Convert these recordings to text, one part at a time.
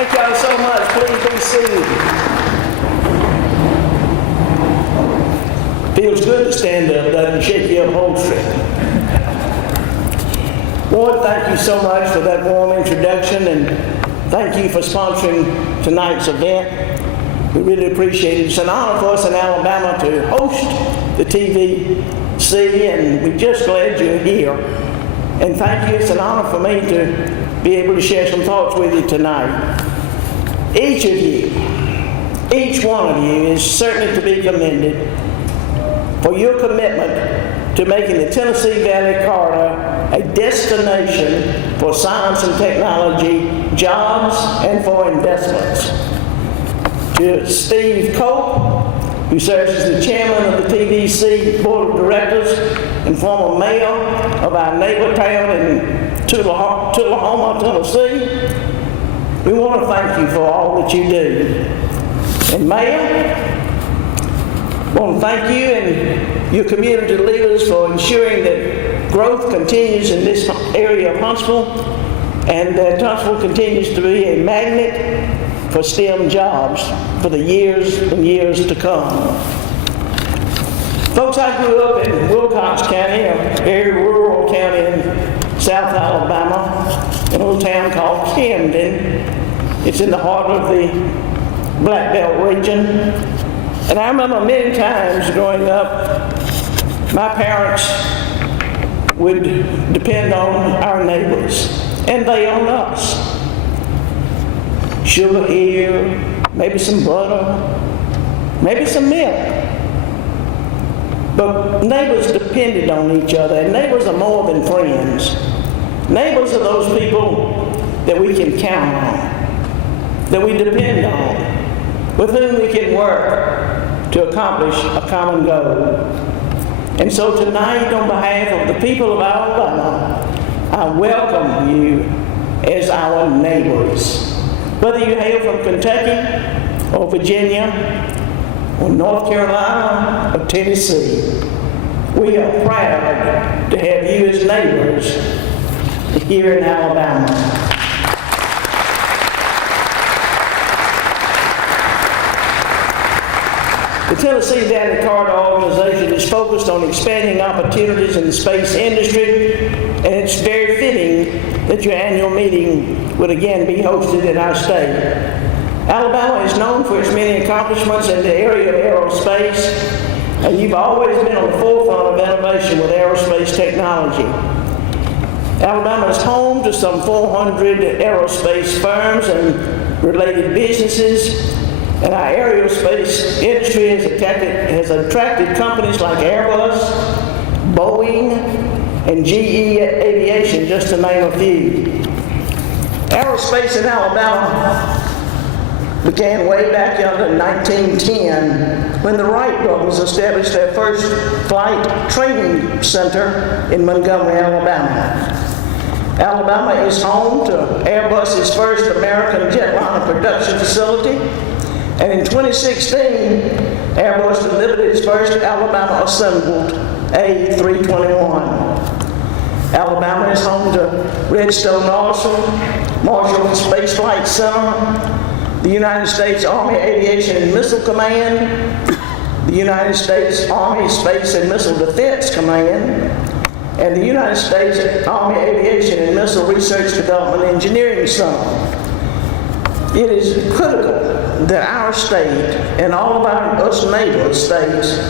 Thank y'all so much. Please be seated. Feels good to stand up, doesn't it? Shake your upholstery. Lord, thank you so much for that warm introduction, and thank you for sponsoring tonight's event. We really appreciate it. It's an honor for us in Alabama to host the TVC, and we're just glad you're here. And thank you. It's an honor for me to be able to share some thoughts with you tonight. Each of you, each one of you is certainly to be commended for your commitment to making the Tennessee Valley Corridor a destination for science and technology, jobs, and for investments. To Steve Cope, who serves as the chairman of the TVC Board of Directors and former mayor of our neighbor town in Tullahoma, Tennessee, we want to thank you for all that you do. And Mayor, I want to thank you and your community leaders for ensuring that growth continues in this area of Huntsville, and that Huntsville continues to be a magnet for STEM jobs for the years and years to come. Folks, I grew up in Wilcox County, a very rural county in South Alabama, in a little town called Camden. It's in the heart of the Black Belt region. And I remember many times growing up, my parents would depend on our neighbors, and they on us. Sugar here, maybe some butter, maybe some milk. But neighbors depended on each other, and neighbors are more than friends. Neighbors are those people that we can count on, that we depend on, with whom we can work to accomplish a common goal. And so tonight, on behalf of the people of Alabama, I welcome you as our neighbors. Whether you hail from Kentucky or Virginia or North Carolina or Tennessee, we are proud to have you as neighbors here in Alabama. The Tennessee Valley Corridor Organization is focused on expanding opportunities in the space industry, and it's very fitting that your annual meeting would again be hosted in our state. Alabama is known for its many accomplishments in the area of aerospace, and you've always been on the forefront of innovation with aerospace technology. Alabama is home to some 400 aerospace firms and related businesses, and our aerospace industry has attracted companies like Airbus, Boeing, and GE Aviation, just to name a few. Aerospace in Alabama began way back in 1910 when the Wright brothers established their first flight training center in Montgomery, Alabama. Alabama is home to Airbus's first American jetliner production facility, and in 2016, Airbus delivered its first Alabama assembled A321. Alabama is home to Redstone Marshall Space Flight Center, the United States Army Aviation and Missile Command, the United States Army Space and Missile Defense Command, and the United States Army Aviation and Missile Research Development Engineering Center. It is critical that our state and all of us neighbor states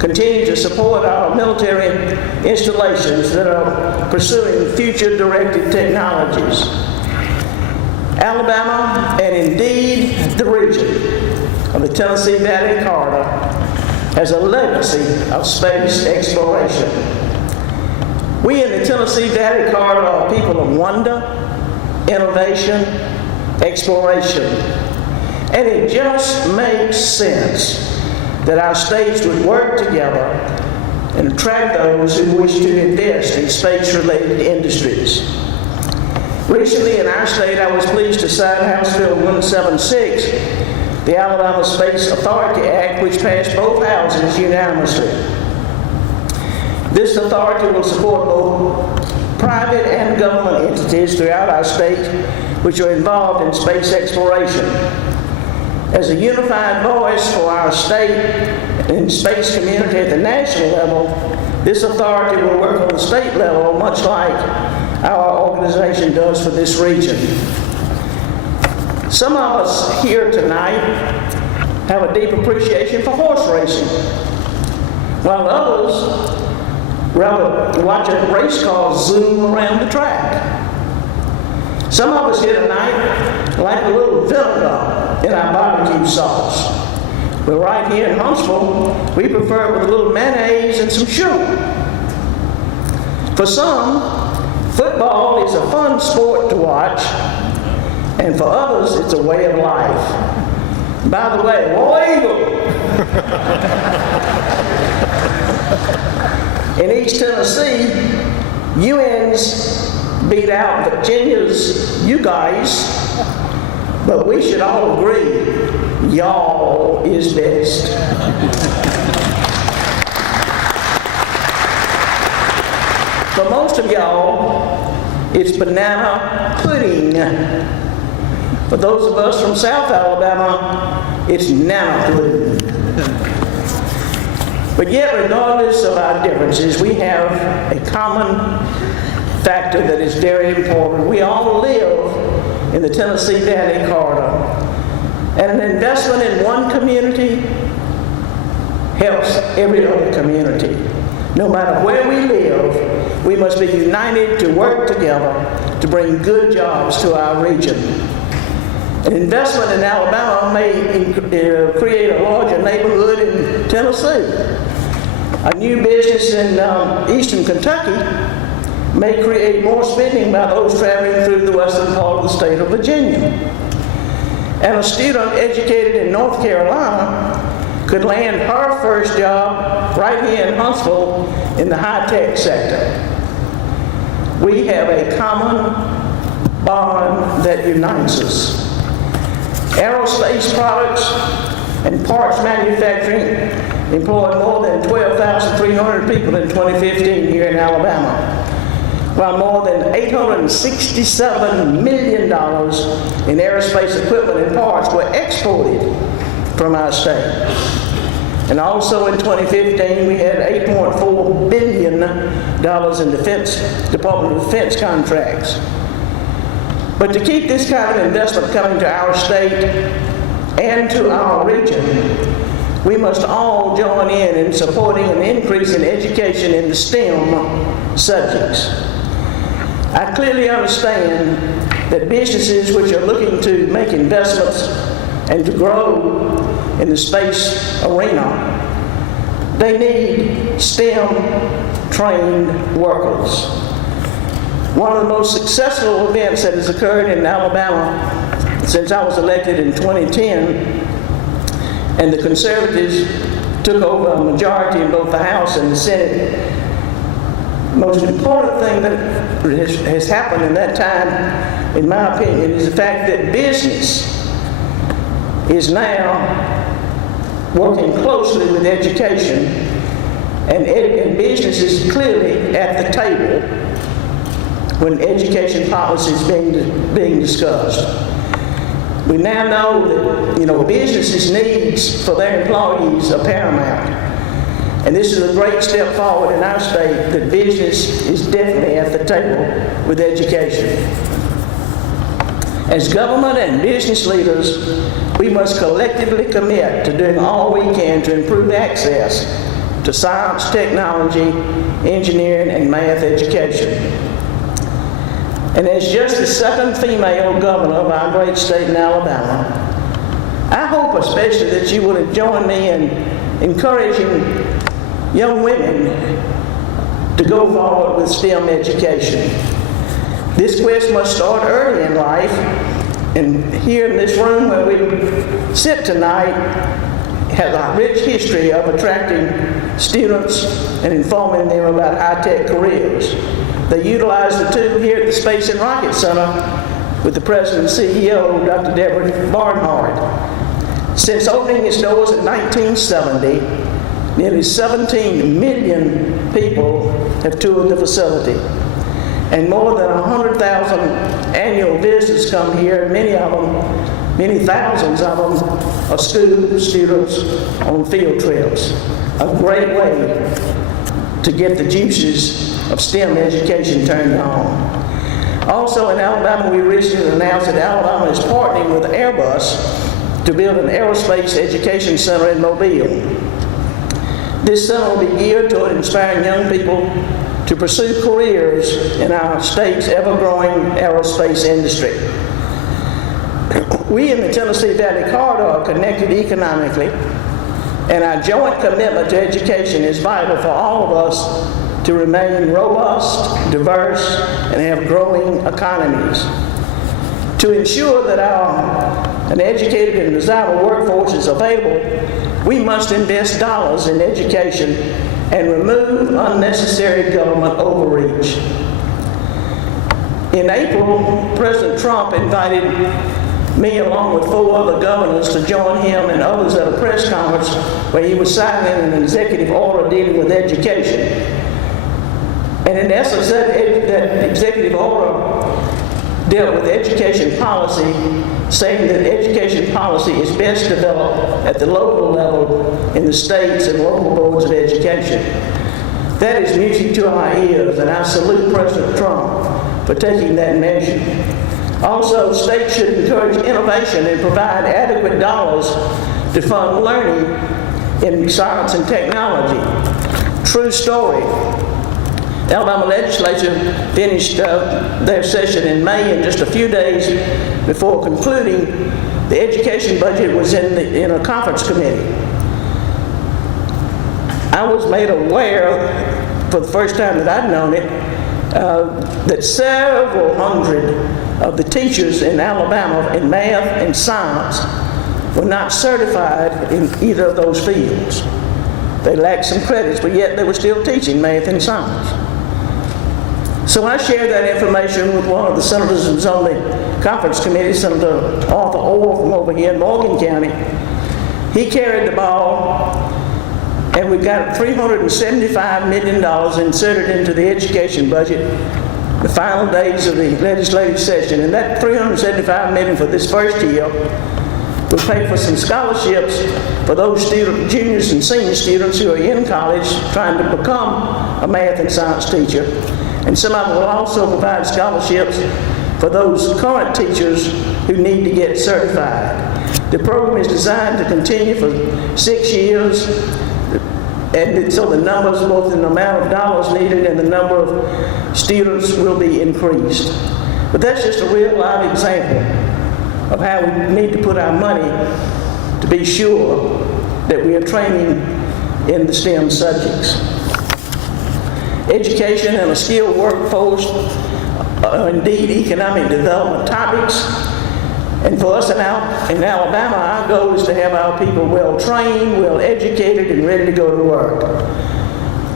continue to support our military installations that are pursuing future-directed technologies. Alabama, and indeed the region of the Tennessee Valley Corridor, has a legacy of space exploration. We in the Tennessee Valley Corridor are people of wonder, innovation, exploration. And it just makes sense that our states would work together and attract those who wish to invest in space-related industries. Recently in our state, I was pleased to sign House Bill 176, the Alabama Space Authority Act, which passed both houses unanimously. This authority will support both private and government entities throughout our state which are involved in space exploration. As a unified voice for our state and space community at the national level, this authority will work on the state level much like our organization does for this region. Some of us here tonight have a deep appreciation for horse racing, while others rather watch a race car zoom around the track. Some of us here tonight like a little vinegar in our barbecue sauce. But right here in Huntsville, we prefer it with a little mayonnaise and some sugar. For some, football is a fun sport to watch, and for others, it's a way of life. By the way, War Eagle! In East Tennessee, UN's beat out Virginia's you guys, but we should all agree, y'all is best. For most of y'all, it's banana pudding. For those of us from South Alabama, it's nana pudding. But yet, regardless of our differences, we have a common factor that is very important. We all live in the Tennessee Valley corridor, and an investment in one community helps every other community. No matter where we live, we must be united to work together to bring good jobs to our region. An investment in Alabama may create a larger neighborhood in Tennessee. A new business in eastern Kentucky may create more spending by those traveling through the western part of the state of Virginia. And a student educated in North Carolina could land her first job right here in Huntsville in the high-tech sector. We have a common bond that unites us. Aerospace products and parts manufacturing employed more than 12,300 people in 2015 here in Alabama, while more than $867 million in aerospace equipment and parts were exported from our state. And also in 2015, we had $8.4 billion in Department of Defense contracts. But to keep this kind of investment coming to our state and to our region, we must all join in supporting an increase in education in the STEM subjects. I clearly understand that businesses which are looking to make investments and to grow in the space arena, they need STEM-trained workers. One of the most successful events that has occurred in Alabama since I was elected in 2010, and the Conservatives took over a majority in both the House and the Senate. The most important thing that has happened in that time, in my opinion, is the fact that business is now working closely with education, and business is clearly at the table when education policy is being discussed. We now know that businesses' needs for their employees are paramount, and this is a great step forward in our state that business is definitely at the table with education. As government and business leaders, we must collectively commit to doing all we can to improve access to science, technology, engineering, and math education. And as just the second female governor of our great state in Alabama, I hope especially that you will join me in encouraging young women to go forward with STEM education. This quest must start early in life, and here in this room where we sit tonight has a rich history of attracting students and informing them about high-tech careers. They utilize the tool here at the Space and Rocket Center with the President and CEO, Dr. Deborah Barnhart. Since opening its doors in 1970, nearly 17 million people have toured the facility. and more than 100,000 annual visitors come here, and many thousands of them are students on field trips. A great way to get the juices of STEM education turned on. Also in Alabama, we recently announced that Alabama is partnering with Airbus to build an aerospace education center in Mobile. This center will be geared toward inspiring young people to pursue careers in our state's ever-growing aerospace industry. We in the Tennessee Valley Corridor are connected economically, and our joint commitment to education is vital for all of us to remain robust, diverse, and have growing economies. To ensure that an educated and desirable workforce is available, we must invest dollars in education and remove unnecessary government overreach. In April, President Trump invited me along with 4 other governors to join him and others at a press conference where he was signing an executive order dealing with education. And in essence, that executive order dealt with education policy, saying that education policy is best developed at the local level in the states and local boards of education. That is music to our ears, and I salute President Trump for taking that measure. Also, states should encourage innovation and provide adequate dollars to fund learning in science and technology. True story. The Alabama legislature finished their session in May, and just a few days before concluding, the education budget was in a conference committee. I was made aware, for the first time that I'd known it, that several hundred of the teachers in Alabama in math and science were not certified in either of those fields. They lacked some credits, but yet they were still teaching math and science. So I shared that information with one of the senators who was on the conference committee, Senator Arthur Orr from over here in Morgan County. He carried the ball, and we got $375 million inserted into the education budget the final days of the legislative session. And that $375 million for this first year will pay for some scholarships for those juniors and senior students who are in college trying to become a math and science teacher. And some of them will also provide scholarships for those current teachers who need to get certified. The program is designed to continue for 6 years, and so the numbers, both in the amount of dollars needed and the number of students, will be increased. But that's just a real live example of how we need to put our money to be sure that we are training in the STEM subjects. Education and a skilled workforce are indeed economic development topics. And for us in Alabama, our goal is to have our people well trained, well educated, and ready to go to work.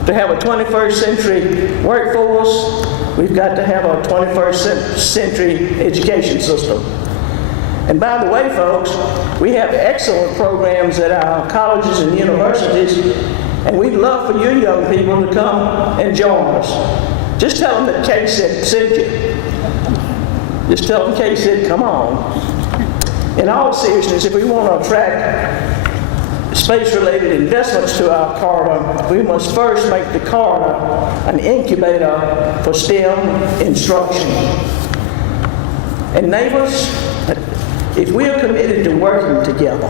To have a 21st century workforce, we've got to have a 21st century education system. And by the way, folks, we have excellent programs at our colleges and universities, and we'd love for you young people to come and join us. Just tell them that Kay sent you. Just tell them Kay said, come on. In all seriousness, if we want to attract space-related investments to our corridor, we must first make the corridor an incubator for STEM instruction. And neighbors, if we are committed to working together,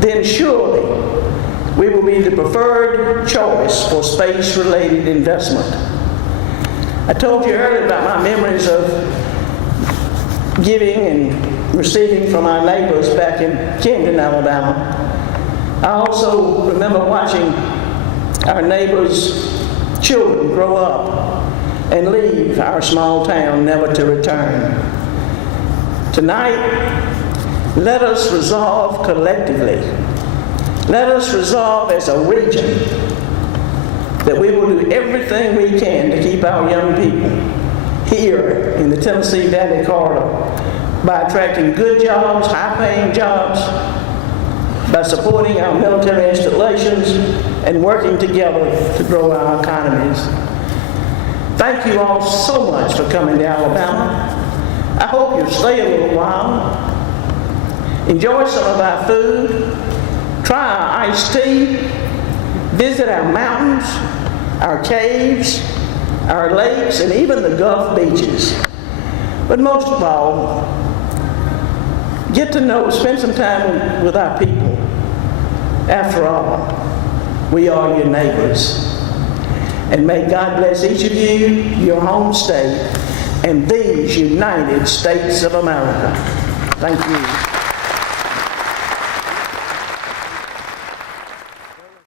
then surely we will be the preferred choice for space-related investment. I told you earlier about my memories of giving and receiving from our neighbors back in Camden, Alabama. I also remember watching our neighbors' children grow up and leave our small town never to return. Tonight, let us resolve collectively, let us resolve as a region that we will do everything we can to keep our young people here in the Tennessee Valley Corridor by attracting good jobs, high-paying jobs, by supporting our military installations, and working together to grow our economies. Thank you all so much for coming to Alabama. I hope you'll stay a little while. Enjoy some of our food. Try our iced tea. Visit our mountains, our caves, our lakes, and even the Gulf beaches. But most of all, get to know, spend some time with our people. After all, we are your neighbors. And may God bless each of you, your home state, and these United States of America. Thank you.